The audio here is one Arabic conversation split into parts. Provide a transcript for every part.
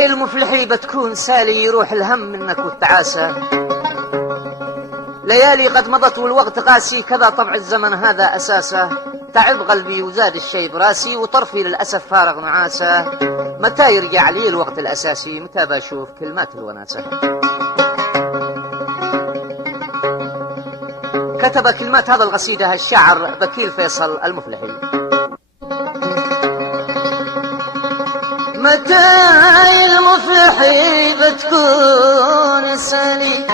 متى المفلحي بتكون سالي يروح الهم منك والتعاسة؟ ليالي قد مضت والوقت قاسي، كذا طبع الزمن هذا أساسه. تعب قلبي وزاد الشي براسي، وطرفي للأسف فارغ معاسة. متى يرجع لي الوقت الأساسي؟ متى بشوف كلمات الوناسة؟ كتب كلمات هذا القصيدة الشاعر بكير فيصل المفلحي. متى المفلحي بتكون سالي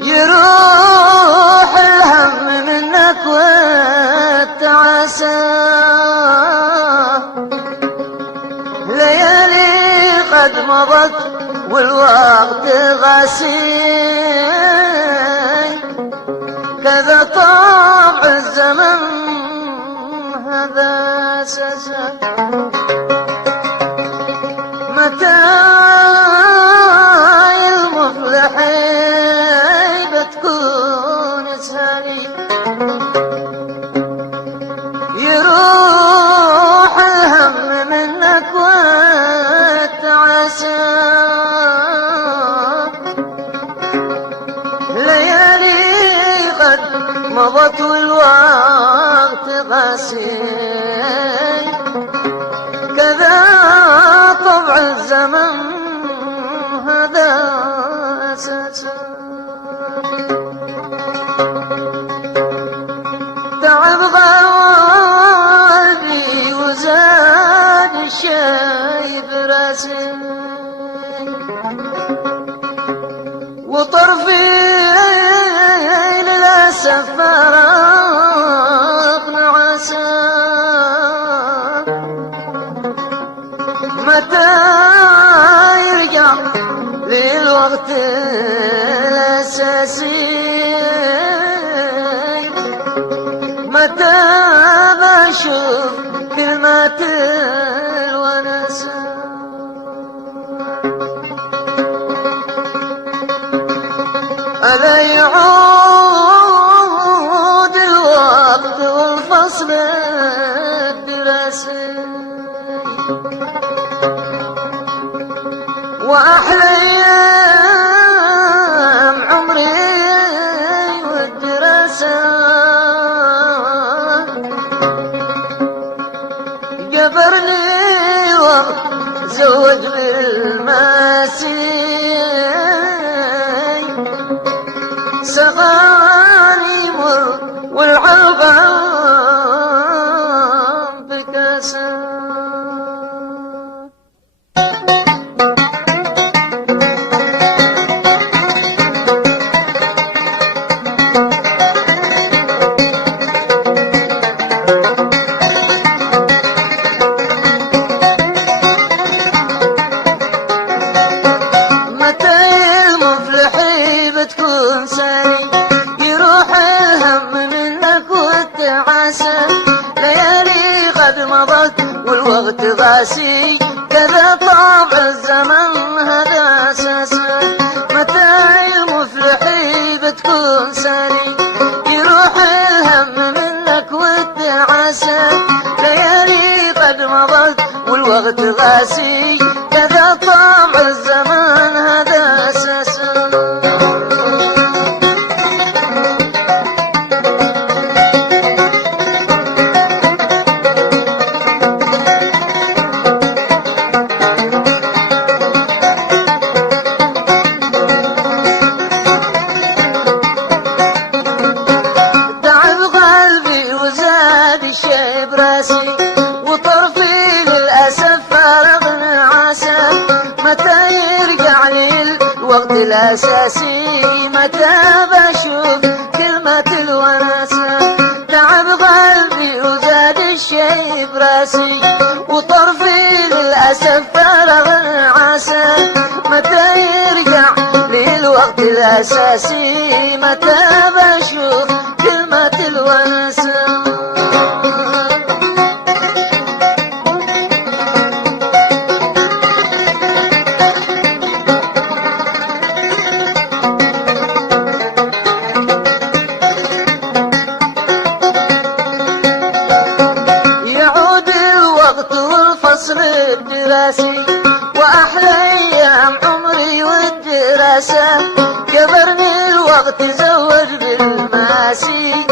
يروح الهم منك والتعاسة؟ ليالي قد مضت والوقت غاسي، كذا طبع الزمن هذا أساسا. متى المفلحي بتكون سالي يروح الهم منك والتعاسة؟ ليالي قد مضت والوقت قاسي، كذا طبع الزمن هذا أساسا. تعب قلبي وزاد الشي براسي، وطرفي للأسف فارغ نعاسة. متى يرجع للوقت الأساسي؟ متى بشوف كلمات الوناسة؟ ألا يعود الوقت والفصل الدراسي، وأحلى أيام عمري والدراسة جبرني وقت زوج بالماسي، سقاني مر والعلقم بكاسة. بتكون سالي يروح الهم منك والتعاسة. ليالي قد مضت والوقت غاسي، كذا طاب الزمن هذا أساسا. متى المفلحي بتكون سالي يروح الهم منك والتعاسة. ليالي قد مضت والوقت غاسي، كذا طاب الزمن هذا أساسا. الشي براسي، وطرفي للأسف فارغ نعاسة. متى يرجع لي الوقت الأساسي؟ متى بشوف كلمة الوناسة؟ تعب قلبي وزاد الشي براسي، وطرفي للأسف فارغ نعاسة. متى يرجع لي الوقت الأساسي؟ متى بشوف كلمة الوناسة؟ يعود الوقت والفصل الدراسي، وقت تزوج بالماسي